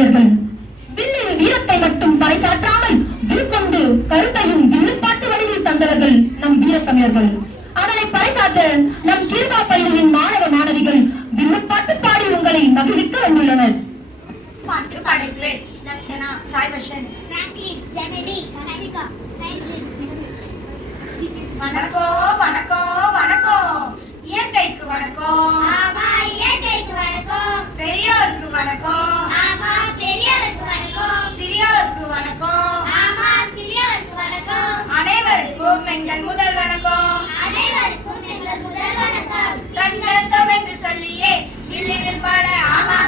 கவிஞர்கள் வில்லில் வீரத்தை மட்டும் பறைசாற்றாமல் வில் கொண்டு கருத்தையும் வில்லுப்பாட்டு வடிவில் தந்தவர்கள் நம் வீரக்கவிஞர்கள். அதனை பறைசாற்ற நம் கீழ்வா பள்ளியின் மாணவ மாணவிகள் வில்லுப்பாட்டு பாடி உங்களை மகிழ்விக்க வந்துள்ளனர். பாட்டு பாடுகிறேன். தர்ஷனா, சாய்வர்ஷன், பிராங்க்லின், ஜனனி, ஹர்ஷிகா, வணக்கம் வணக்கம் வணக்கம். இயற்கைக்கு வணக்கம். ஆமா, இயற்கைக்கு வணக்கம். பெரியோருக்கு வணக்கம். ஆமா, பெரியோருக்கு வணக்கம். சிறியோருக்கு வணக்கம். ஆமா, சிறியோருக்கு வணக்கம். அனைவருக்கும் எங்கள் முதல் வணக்கம். அனைவருக்கும் எங்கள் முதல் வணக்கம். தன்னடத்தம் என்று சொல்லியே வில்லினில் பாட ஆமா